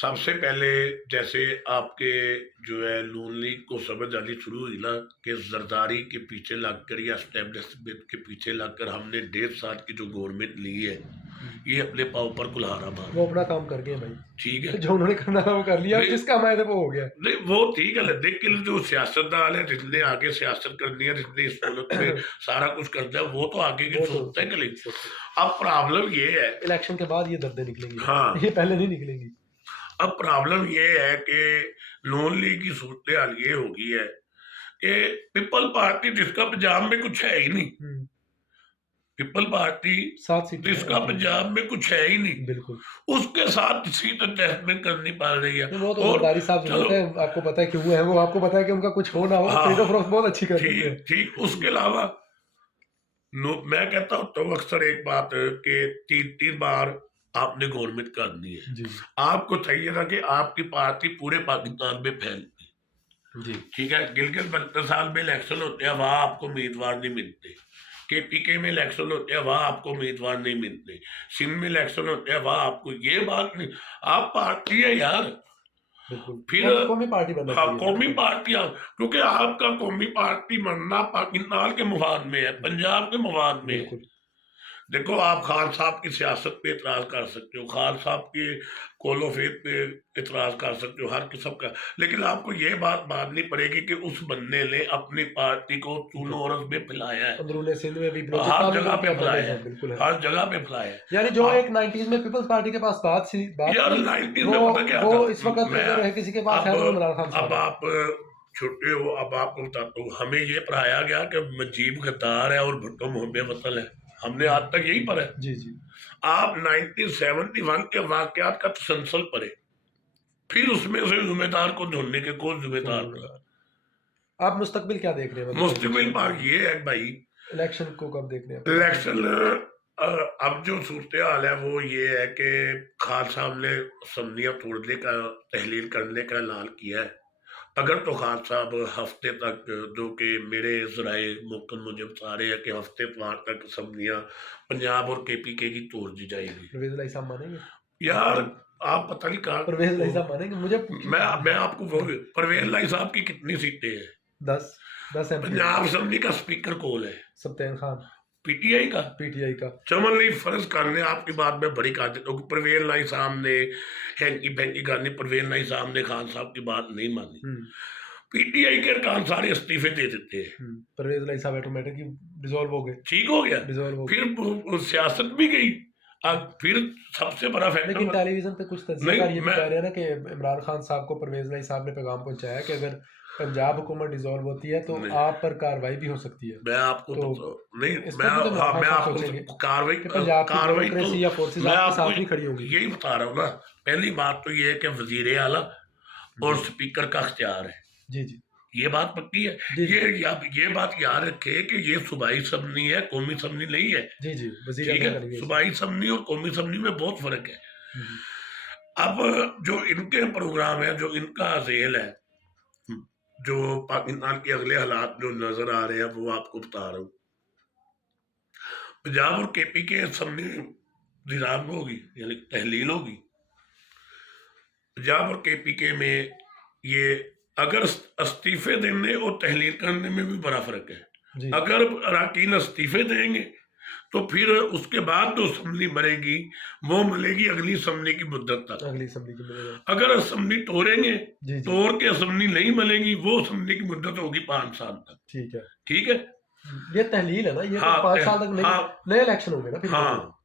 सबसे पहले जैसे आपके जो है नून लीग को समझ आनी शुरू हुई ना कि जरदारी के पीछे लगकर या एस्टेब्लिशमेंट के पीछे लगकर हमने 1.5 साल की जो गवर्नमेंट ली है, हम्म, ये अपने पाँव पर कुल्हाड़ा वो मारा। अपना काम कर गए ठीक है। भाई। जो उन्होंने करना था वो कर लिया, अब नहीं जिसका हमारे थे वो हो गया। नहीं, वो ठीक है, लेकिन जो सियासतदान है जिसने आगे सियासत करनी है, जिसने इस मुल्क में सारा कुछ करना है, वो तो आगे की वो तो सोचता है कि नहीं। सोचते अब प्रॉब्लम ये है। इलेक्शन के बाद ये दर्दे निकलेंगी, हाँ, ये पहले नहीं निकलेंगी। अब प्रॉब्लम ये है कि नून लीग की सूरत हाल ये हो गई है कि पीपल पार्टी जिसका पंजाब में कुछ है ही नहीं, हम्म, पीपल पार्टी 7 सीटें हैं जिसका MP में। पंजाब में कुछ है ही नहीं, बिल्कुल। उसके साथ सीट अटैचमेंट करनी पड़ रही है। नहीं, वो तो और जरदारी साहब जो चलो, होते हैं, आपको पता है क्यों है वो, आपको पता है कि उनका कुछ हो ना हो, हाँ, खरीदो फरोख्त बहुत अच्छी कर लेते ठीक ठीक, उसके हैं। अलावा मैं कहता हूँ तो अक्सर एक बात कि 3 बार आपने गवर्नमेंट करनी है। जी आपको चाहिए था कि आपकी पार्टी पूरे पाकिस्तान में फैल, जी। ठीक है। गिलगित बल्तिस्तान में इलेक्शन होते हैं, वहां आपको उम्मीदवार नहीं मिलते। केपीके में इलेक्शन होते हैं, वहां आपको उम्मीदवार नहीं मिलते। सिंध में इलेक्शन होते हैं, वहां आपको ये बात नहीं। आप पार्टी है यार। बिल्कुल, फिर कौमी पार्टी बनना हाँ, चाहिए कौमी बिल्कुल। पार्टियां, क्योंकि आपका कौमी पार्टी बनना पाकिस्तान के मफाद में है, पंजाब के मफाद में है। बिल्कुल। देखो, आप खान साहब की सियासत पे इतराज कर सकते हो, खान साहब के कोलोफेत पे इतराज कर सकते हो, हर किस्म का, लेकिन आपको ये बात माननी पड़ेगी कि उस बंदे ने अपनी पार्टी को तूनो और में फैलाया है, अंदरूनी सिंध में भी हर बलोचिस्तान में भी जगह उनके पे एम्बेसडर्स फैलाया हैं, है, बिल्कुल है। हर जगह पे फैलाया है। यानी जो आप एक 90s में पीपल्स पार्टी के पास बात यार थी, 90s वो में पता क्या वो था, इस वक्त मैं अगर है किसी के पास अब है वो इमरान खान अब साहब है। आप छोटे हो, अब आपको बताता हूँ, हमें ये पढ़ाया गया कि मुजीब गद्दार है और भुट्टो मुहब्बे वतन है, हमने आज तक यही पढ़ा है। जी जी। आप 1971 के वाकयात का तसलसल पढ़े, फिर उसमें से जिम्मेदार को ढूंढने के कौन कौन जिम्मेदार था। जिम्मेदार? आप मुस्तकबिल क्या देख रहे हैं, मतलब मुस्तकिल बात ये है भाई, इलेक्शन को कब देख रहे हैं फिर आप? इलेक्शन अब जो सूरत हाल है वो ये है कि खान साहब ने असम्बलियां तोड़ने का, तहलील करने का ऐलान किया है। अगर तो खान साहब हफ्ते तक, जो कि मेरे जराए मुमकिन मुझे बता रहे हैं कि हफ्ते पार तक असम्बलियां पंजाब और केपीके की तोड़ दी जाएगी। परवेज लाई साहब मानेंगे? यार, आप पता नहीं कहाँ परवेज लाई साहब मानेंगे? मुझे मैं आपको वो, परवेज लाई साहब की कितनी सीटें हैं? 10 MP। पंजाब असेंबली का स्पीकर कौन है? सप्तान खान, पीटीआई का। PTI का। चमन नहीं, फर्ज करने आपकी बात में बड़ी कर देता हूँ, परवेज लाई साहब ने हैंकी फैंकी करनी, परवेज लाई साहब ने खान साहब की बात नहीं मानी, पीटीआई के अरकान सारे इस्तीफे दे देते हैं। परवेज लाई साहब ऑटोमेटिक डिसॉल्व हो गए, ठीक हो गया, डिसॉल्व हो गए। फिर सियासत भी गई। अब फिर सबसे बड़ा लेकिन फैक्टर, टेलीविजन पे कुछ नहीं तज्जियाकार ये भी मैं कह रहे हैं ना कि इमरान खान साहब को परवेज लाई साहब ने पैगाम पहुंचाया कि अगर पंजाब हुकूमत डिसॉल्व होती है तो नहीं, आप पर कार्रवाई भी हो सकती है। मैं आपको तो नहीं, इस मैं पर भी तो इमरान हाँ, खान मैं साहब आपको सोचेंगे कार्रवाई कि पंजाब की कार्रवाई तो ब्यूरोक्रेसी या फोर्सेस मैं आपके आपको साथ नहीं खड़ी होंगी। यही बता रहा हूँ ना। पहली बात तो ये है कि वजीर आला और जी स्पीकर का अख्तियार है, जी जी ये बात पक्की है। जी ये बात याद रखे कि ये सूबाई असम्बली है, कौमी असम्बली नहीं है। जी जी। वजीर ठीक आजम है, का नहीं है। सूबाई असम्बली और कौमी असम्बली में बहुत फर्क है। जी अब जो इनके प्रोग्राम है, जो इनका जेल है, जो पाकिस्तान के अगले हालात जो नजर आ रहे हैं, वो आपको बता रहा हूँ। पंजाब और केपी के असम्बली निजाम होगी, यानी तहलील होगी। पंजाब और केपी के में ये अगर इस्तीफे देने और तहलील करने में भी बड़ा फर्क है। जी। अगर अरकान इस्तीफे देंगे तो फिर उसके बाद जो असम्बली बनेगी वो मिलेगी अगली असम्बली की मुद्दत तक। अगली असम्बली की मिलेगा। अगर असम्बली तोड़ेंगे, जी जी। तोड़ के असम्बली नहीं मिलेगी, वो असम्बली की मुद्दत होगी 5 साल तक। ठीक है। ठीक है, ये तहलील है ना, ये तो हाँ 5 साल तक हाँ नए इलेक्शन होंगे ना फिर हाँ, तो।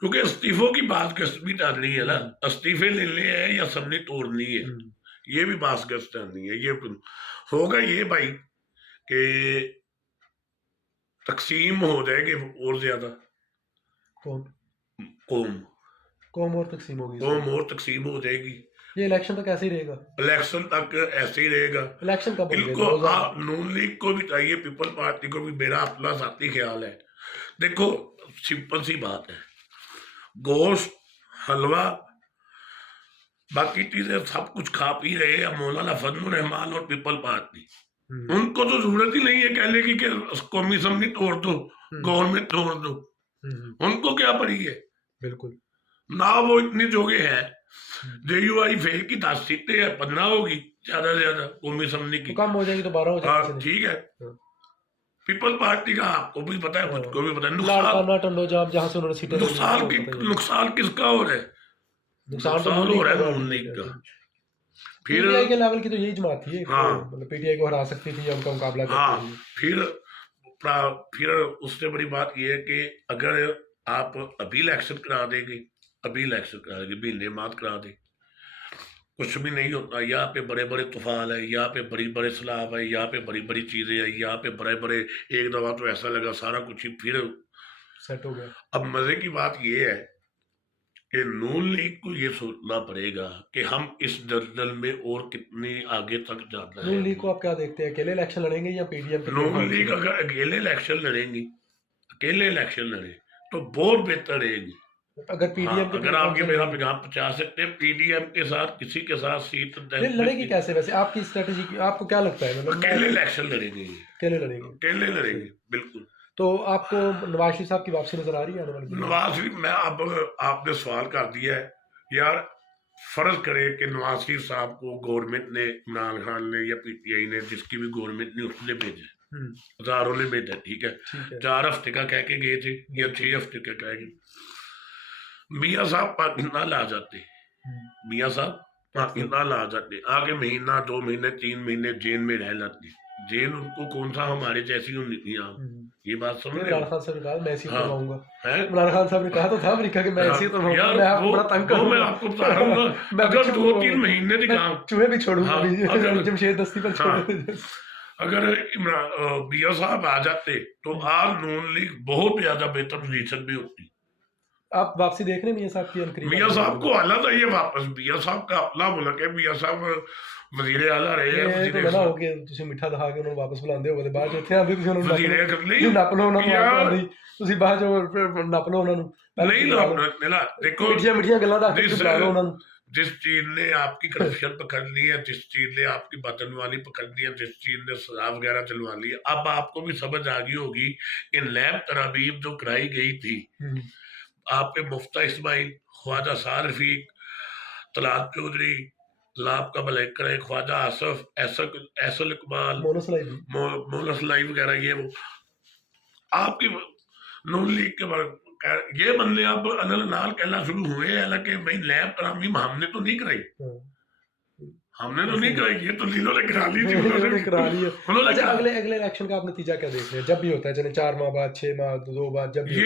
क्योंकि इस्तीफों की बात कसमी डालनी है ना, हम्म, इस्तीफे लेने हैं या असम्बली तोड़नी है, हम्म, ये भी बात करनी है। ये होगा ये भाई कि तकसीम हो जाएगी और ज्यादा, कौन? कौम कौम और तकसीम होगी इसमें? कौम और तकसीम हो जाएगी। ये इलेक्शन तक ऐसे ही रहेगा? इलेक्शन तक ऐसे ही रहेगा। इलेक्शन कब होंगे? इनको 2000? नून लीग को भी चाहिए, पीपल पार्टी को भी, मेरा अपना साथी ख्याल है। देखो, सिंपल सी बात है, गोश्त, हलवा, बाकी चीजें सब कुछ खा पी रहे हैं मौलाना फजलुर रहमान और पीपल पार्टी। उनको तो जरूरत ही नहीं है कहने की कि कौमी असम्बली तोड़ दो, गवर्नमेंट तोड़ दो। उनको क्या पड़ी है? बिल्कुल। ना वो इतनी जोगे है JUI फेल की 10 सीटें हैं, 15 होगी ज्यादा से ज्यादा कौमी असम्बली तो की। कम हो जाएगी तो 12 हो हाँ जाएगी। ठीक है, हाँ। पीपल पार्टी का आपको भी पता है, हाँ। मुझको भी पता है। नुकसान, लाड़काना टंडो जहाँ से उन्होंने सीटें ले ली नुकसान तो की, पता ही है। नुकसान किसका हो रहा है? नुकसान तो नुकसान नून हो लीग रहा का है हुआ, नून ठीक लीग है का। ठीक। फिर पीटीआई के लेवल की तो यही जमात थी एक, हाँ मतलब पीटीआई को हरा सकती थी या उनका मुकाबला हाँ, करती थी। फिर फिर उससे बड़ी बात यह है कि अगर आप अभी इलेक्शन करा देंगे, अभी इलेक्शन करा देंगे, महीने बाद करा दें, कुछ भी नहीं होता। यहाँ पे बड़े बड़े तूफान है, यहाँ पे बड़ी बड़े सैलाब है, यहाँ पे बड़ी बड़ी चीजें हैं, यहाँ पे बड़े बड़े, एक दफा तो ऐसा लगा सारा कुछ ही फिर। सेट हो गया। अब मजे की बात यह है कि नून लीग को ये सोचना पड़ेगा कि हम इस दलदल में और कितनी आगे तक जाना है। नून लीग अभी को आप क्या देखते हैं, अकेले इलेक्शन लड़ेंगे या पीडीएम के तीन नून लीग काउंसिलर? अगर अकेले इलेक्शन लड़ेंगी, अकेले इलेक्शन लड़े तो बहुत बेहतर रहेगी। अगर हाँ, पीडीएम के अगर तीन आपके काउंसिलर मेरा लड़ेंगे? पैगाम पहुंचा सकते हैं, पीडीएम के साथ किसी के साथ सीट नहीं लड़ेगी कैसे वैसे, आपकी स्ट्रेटेजी आपको क्या लगता है, मतलब अकेले इलेक्शन लड़ेंगे, अकेले लड़ेंगे? अकेले सही। लड़ेंगे बिल्कुल। तो आपको नवाज शरीफ साहब की वापसी नजर आ रही है आने वाले दिनों में? नवाज शरीफ, मैं अब आपने सवाल कर दिया है यार, फर्ज करे कि नवाज शरीफ साहब को गवर्नमेंट ने, इमरान खान ने या पीटीआई ने, जिसकी भी गवर्नमेंट ने, उसने भेजा, हजारों ने भेजा, ठीक है, ठीक है। 4 हफ्ते का कह के गए थे या 6 हफ्ते का कह के। मियाँ साहब पाकिस्तान आ जाते, मियाँ साहब पाकिस्तान आ जाते, आगे महीना 2 महीने 3 महीने जेल में रह जाते। जेल उनको कौन सा हमारे जैसी होनी थी आप, ये बात समझ रहे इमरान हो? खान साहब ने कहा मैं ऐसे ही हाँ करवाऊंगा। है इमरान खान साहब ने कहा तो था अमेरिका के, मैं ऐसे ही करवाऊंगा, यार, मैं आपको वो बड़ा तंग वो मैं करूंगा। आपको बता रहा हूँ ना, मैं अगर भी 2-3 महीने की मैं काम, चूहे भी छोड़ूंगा हाँ, अभी, अगर जमशेद दस्ती पर हाँ, छोड़। अगर मियाँ साहब आ जाते तो आज नून लीग बहुत ज्यादा बेहतर पोजीशन में होती। आप वापसी देख रहे हैं मियाँ साहब की अनकरीब मियाँ आने वाले साहब दिनों को आना चाहिए वापस, मियाँ साहब का अपना मुल्क है, मियाँ साहब वजीर आला रहे में? हैं, ये तो वजीर ना हो कि ਤੁਸੀਂ ਮਿੱਠਾ ਦਿਖਾ ਕੇ ਉਹਨਾਂ ਨੂੰ ਵਾਪਸ ਬੁਲਾਉਂਦੇ ਹੋ, ਬਾਅਦ ਚ ਇੱਥੇ ਆਉਂਦੇ ਤੁਸੀਂ ਉਹਨਾਂ ਨੂੰ ਨੱਪ वजीर ਲਓ, नहीं ਤੁਸੀਂ ਨੱਪ ਲਓ ਉਹਨਾਂ ਨੂੰ ਆਪ यार, ਨਹੀਂ, ਤੁਸੀਂ ਬਾਅਦ ਚ ਫਿਰ ਨੱਪ ਲਓ ਉਹਨਾਂ ਨੂੰ, ਪਹਿਲਾਂ नहीं ਤੁਸੀਂ ना ਬੁਲਾ ਲਓ, ना, देखो ਮਿੱਠੀਆਂ ਮਿੱਠੀਆਂ ਗੱਲਾਂ ਦੱਸ ਕੇ जिस ਤੁਸੀਂ ਬੁਲਾ ਲਓ ਉਹਨਾਂ ਨੂੰ। जिस चीज ने आपकी करप्शन पकड़नी है, जिस चीज ने आपकी बदन वाली पकड़नी है, जिस चीज ने शराब वगैरह चलवा ली है, अब आपको भी समझ आ गई होगी कि लैब तराबीब जो कराई गई थी, आपके मुफ्ता इस्माइल, ख्वाजा सार रफीक, तलात चौधरी, लाभ का मलैकर है, ख्वाजा आसफ, ऐसल इकबाल, मोनोसलाई भी मोलसलाई वगैरह, ये वो आपकी नून लीग के बारे, ये बंदे अब अनल नाल कहना शुरू हुए हैं, हालांकि भाई लैब तरामीम हमने तो नहीं कराई, हमने तो नहीं कराई, ये तो इन्होंने करा ली थी, उन्होंने करा ली है। उन्होंने अच्छा, करा। अगले अगले इलेक्शन का आप नतीजा क्या देख रहे हैं, जब भी होता है, चले 4 माह बाद, 6 माह, 2 बाद, जब भी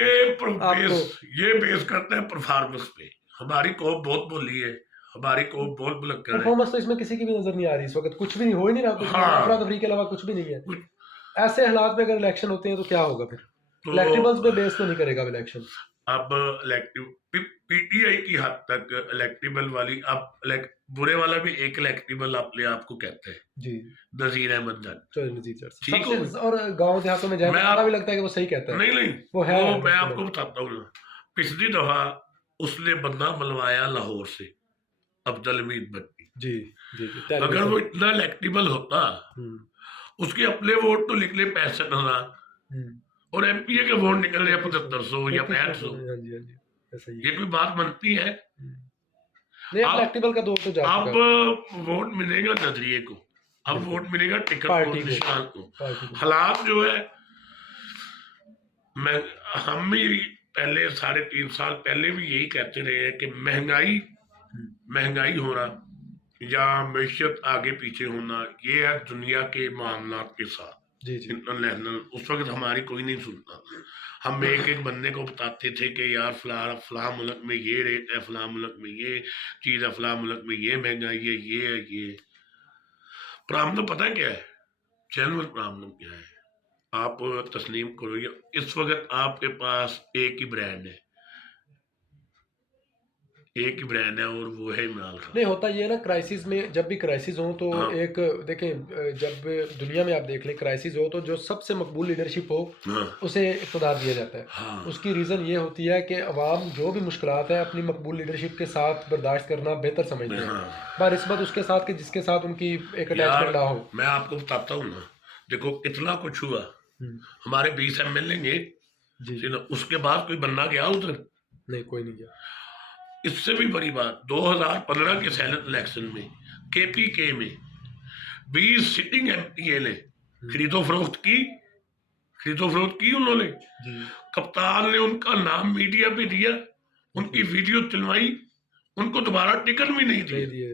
ये बेस करते हैं परफॉर्मेंस पे। हमारी कौम बहुत बोली है, हमारी कौम बहुत बुलक्कड़ है। परफॉर्मेंस तो इसमें किसी की भी नजर नहीं आ रही इस वक्त, कुछ भी नहीं हो ही नहीं रहा, कुछ हाँ। अफरा तफरी के अलावा कुछ भी नहीं है। ऐसे हालात में अगर इलेक्शन होते हैं तो क्या होगा फिर? तो इलेक्टेबल्स पे बेस तो नहीं करेगा इलेक्शन। अब पीटीआई की हद तक इलेक्टेबल वाली, अब बुरे वाला भी एक इलेक्टेबल अपने आप को कहते हैं जी, नजीर अहमद जट, चलो नजीर सर ठीक हो सबसे, और गांव देहातों में मैं जाना भी लगता है कि वो सही कहता है। नहीं वो है वो मैं electable। आपको बताता हूँ ना, पिछली दफा उसने बंदा मलवाया लाहौर से, अब्दुल हमीद भट्टी, जी जी जी, अगर वो इतना इलेक्टेबल होता, उसके अपने वोट तो निकले 65,000 और एमपीए के वोट निकल रहे 7500 या 6500, ये कोई बात बनती है? इलेक्टेबल का दौर तो जा अब चुका वोट मिलेगा नजरिए को, अब वोट मिलेगा टिकट पार्टी को, को। निशान को। पार्टी को। हालात जो है, मैं हम भी पहले 3.5 साल पहले भी यही कहते रहे हैं कि महंगाई होना या मैशियत आगे पीछे होना, ये है दुनिया के मामलात के साथ, जी जी इंटरनेशनल। उस वक्त हमारी कोई नहीं सुनता, हम एक एक बंदे को बताते थे कि यार फला मुल्क में ये रेट है, फला मुल्क में ये चीज़ है, फला मुल्क में ये महंगाई है, ये है, ये प्रॉब्लम पता है क्या है, जेन्युइन प्रॉब्लम क्या है, आप तस्लीम करो, इस वक्त आपके पास एक ही ब्रांड है, एक ही ब्रांड है और वो है इमरान खान। नहीं होता ये ना, क्राइसिस में जब भी क्राइसिस हो तो हाँ। एक देखें, जब दुनिया में आप देख लें क्राइसिस हो तो जो सबसे मकबूल लीडरशिप हो हाँ। उसे इक़्तिदार दिया जाता है। हाँ। उसकी रीज़न ये होती है कि अवाम जो भी मुश्किलात है अपनी मकबूल लीडरशिप के साथ बर्दाश्त करना बेहतर समझते हैं, हाँ। बनिस्बत उसके साथ कि जिसके साथ उनकी एक अटैचमेंट ना हो। मैं आपको बताता हूँ ना, देखो कितना कुछ हुआ, हमारे 20 MLA गए, जी उसके बाद कोई बनना गया उधर? नहीं, कोई नहीं गया। इससे भी बड़ी बात, 2015 के सेनेट इलेक्शन में केपीके में 20 सिटिंग एमपीए ने खरीदो फरोख्त की उन्होंने। जी कप्तान ने उनका नाम मीडिया पे दिया, उनकी वीडियो चलवाई, उनको दोबारा टिकट भी नहीं नहीं दिया। दिए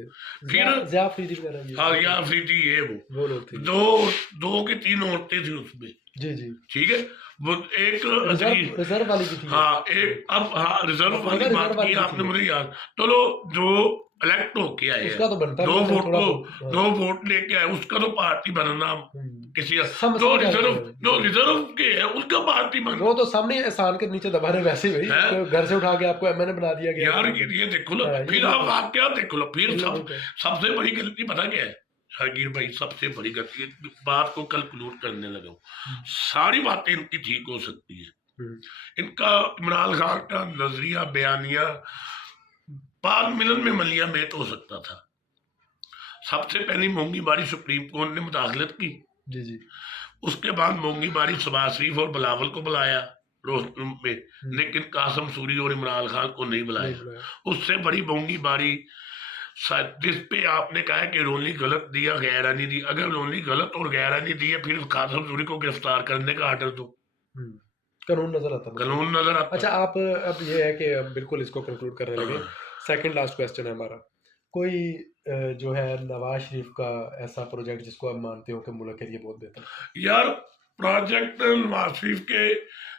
फिर ज़िया अफरीदी वगैरह भी हाँ, या अफरीदी ये वो लोग थे। दो के 3 औरतें थी उसमें, जी जी ठीक है। वो एक अजीज, रिजर्व वाली की थी। हाँ एक, अब हाँ रिजर्व अब वाली रिजर्व बात वाली की की आपने, थी। मुझे याद। चलो जो इलेक्ट होके आए उसका हैं, तो बनता दो नहीं है, वोट थोड़ा को बहुत, हाँ। 2 वोट लेके आए, उसका तो पार्टी बनना किसी जो समझ आ रहा है। रिजर्व के है उसका पार्टी बन। वो तो सामने एहसान के नीचे दबा रहे वैसे भाई, है? तो घर से उठा के आपको एमएनए बना दिया गया यार ये देखो ना, हाँ, ये फिर आप क्या देखो ना, फिर ये सबसे बड़ी गलती पता क्या है शागिर भाई, सबसे बड़ी गलती, बात को कंक्लूड करने लगा हूं। सारी बातें इनकी ठीक हो सकती है, इनका इमरान खान का नजरिया बयानिया पाक मिलन में मलिया में हो सकता था। सबसे पहली मोंगी बारी सुप्रीम कोर्ट ने मुदाखलत की, जी जी। उसके बाद मोंगी बारी शहबाज शरीफ और बिलावल को बुलाया रोज में, लेकिन कासम सूरी और इमरान खान को नहीं बुलाया। उससे बड़ी मोंगी बारी जिस पे आपने कहा कि रोनी गलत दिया, गैरानी दी। अगर रोनी गलत और गैरानी दी है, फिर कासम सूरी को गिरफ्तार करने का आर्डर दो, कानून नजर आता। कानून नजर आता। अच्छा, आप अब ये है कि अब बिल्कुल इसको कंक्लूड करने लगे। सेकंड लास्ट क्वेश्चन है हमारा, कोई जो है नवाज शरीफ का ऐसा प्रोजेक्ट जिसको आप मानते हो कि मुल्क के लिए बहुत बेहतर। यार प्रोजेक्ट नवाज शरीफ के,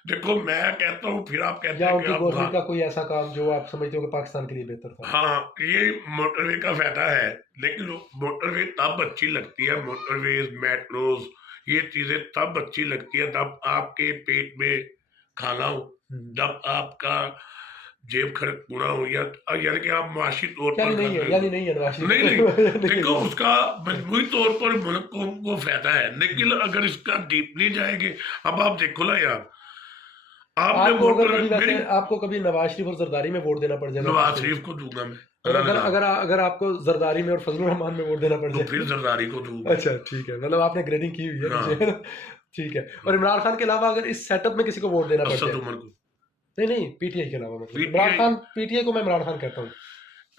देखो मैं कहता हूँ, फिर आप कहते हैं कि गवर्नमेंट का कोई ऐसा काम जो आप समझते हो कि पाकिस्तान के लिए बेहतर था। हाँ, ये मोटरवे का फायदा है, लेकिन मोटरवे तब अच्छी लगती है, मोटरवेज मेट्रोज ये चीजें तब अच्छी लगती है जब आपके पेट में खाना हो, जब आपका जेब खर्च पूरा हो, या यानी कि आप माशी तौर पर नहीं देखो, उसका मजबूरी तौर पर मुल्क को वो फायदा है। लेकिन अगर इसका डीपली जाएंगे, अब आप देखो ना यार, आपको कभी नवाज शरीफ और जरदारी में वोट देना पड़ जाए, नवाज शरीफ को दूंगा मैं। और अगर आपको जरदारी में और फजलुर रहमान में वोट देना पड़ जाए, तो फिर जरदारी को दूंगा। अच्छा ठीक है, मतलब आपने ग्रेडिंग की हुई है। ठीक है। और इमरान खान के अलावा अगर इस सेटअप में किसी को वोट देना पड़ जाए, नहीं पीटीआई के अलावा, मतलब इमरान खान, पीटीआई को मैं इमरान खान कहता हूँ,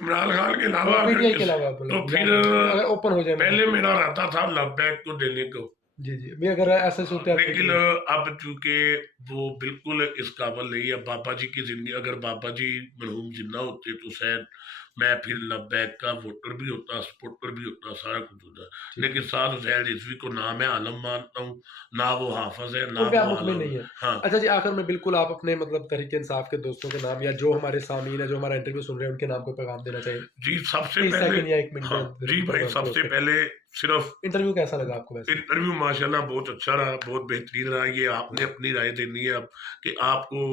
इमरान खान के अलावा पीटीआई के अलावा, तो फिर अगर ओपन हो जाए। पहले मेरा रहता था लबैक को देने को, जी जी, भी अगर ऐसे सोचते हैं, लेकिन अब चूंकि वो बिल्कुल इस काबिल नहीं है, बाबा जी की जिंदगी, अगर बाबा जी मरहूम जिंदा होते तो शायद मैं फिर लबैक का वोटर भी होता, सपोर्टर भी होता, सारा कुछ होता। लेकिन साद हुसैन रिजवी को ना मैं आलम मानता हूँ, ना वो हाफिज है, ना वो आलम नहीं है। हाँ। अच्छा जी, आखिर में बिल्कुल आप अपने मतलब तहरीक इंसाफ के दोस्तों के नाम, या जो हमारे सामीन है, जो हमारा इंटरव्यू सुन रहे हैं, उनके नाम को पैगाम देना चाहिए। जी सबसे पहले, हाँ, जी भाई, सबसे पहले सिर्फ इंटरव्यू कैसा लगा आपको? वैसे इंटरव्यू माशाल्लाह बहुत अच्छा रहा, बहुत बेहतरीन रहा। ये आपने अपनी राय देनी है अब कि आपको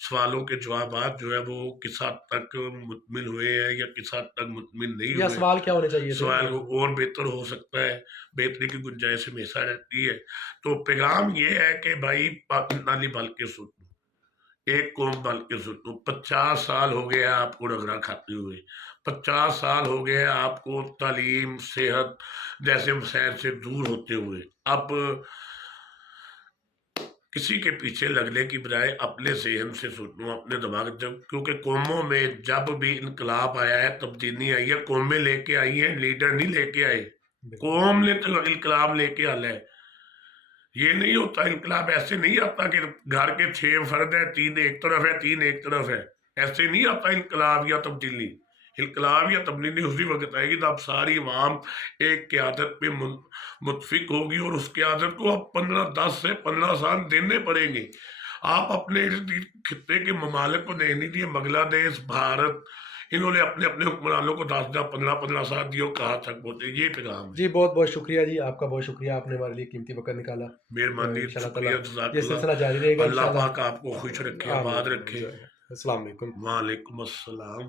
सवालों के जवाब जो है वो किस हद तक मुतमिन हुए हैं या किस हद तक मुतमिन नहीं हुए, सवाल क्या होने चाहिए, सवाल को और बेहतर हो सकता है, बेहतरी की गुंजाइश हमेशा रहती है। तो पैगाम ये है कि भाई पाकिस्तानी बल के सुनो, एक कौम बल के सुनो। 50 साल हो गए आपको रगड़ा खाते हुए, 50 साल हो गए आपको तालीम सेहत जैसे मसैल से दूर होते हुए। अब किसी के पीछे लगने की बजाय अपने सेहन से सोचो, अपने दिमाग, जब क्योंकि कौमों में जब भी इनकलाब आया है, तब्दीली आई है, कौमें लेके आई हैं, लीडर नहीं लेके आए, कौम ने तो इनकलाब लेके आना है। ये नहीं होता इनकलाब, ऐसे नहीं आता कि घर के 6 फर्द है, 3 एक तरफ है, 3 एक तरफ है, ऐसे नहीं आता इनकलाब या तब्दीली। इनकलाब या तब्दीली उसी वक्त आएगी जब सारी अवाम एक क़यादत पे मुतफिक होगी, और उस क़यादत को अब 10 से 15 साल देने पड़ेंगे। आप अपने खित्ते के ममालिक को देख लीजिए, बांग्लादेश, भारत, इन्होंने अपने अपने हुक्मरानों को 10 15 साल दियो, कहाँ तक पहुंचे। ये पैगाम जी, बहुत बहुत शुक्रिया जी, आपका बहुत शुक्रिया, आपने हमारे लिए कीमती वक्त निकाला। मेहरबानी, शुक्रिया, ये सिलसिला जारी रहेगा, अल्लाह पाक आपको खुश रखे, आबाद रखे। अस्सलाम वालेकुम। वालेकुम अस्सलाम।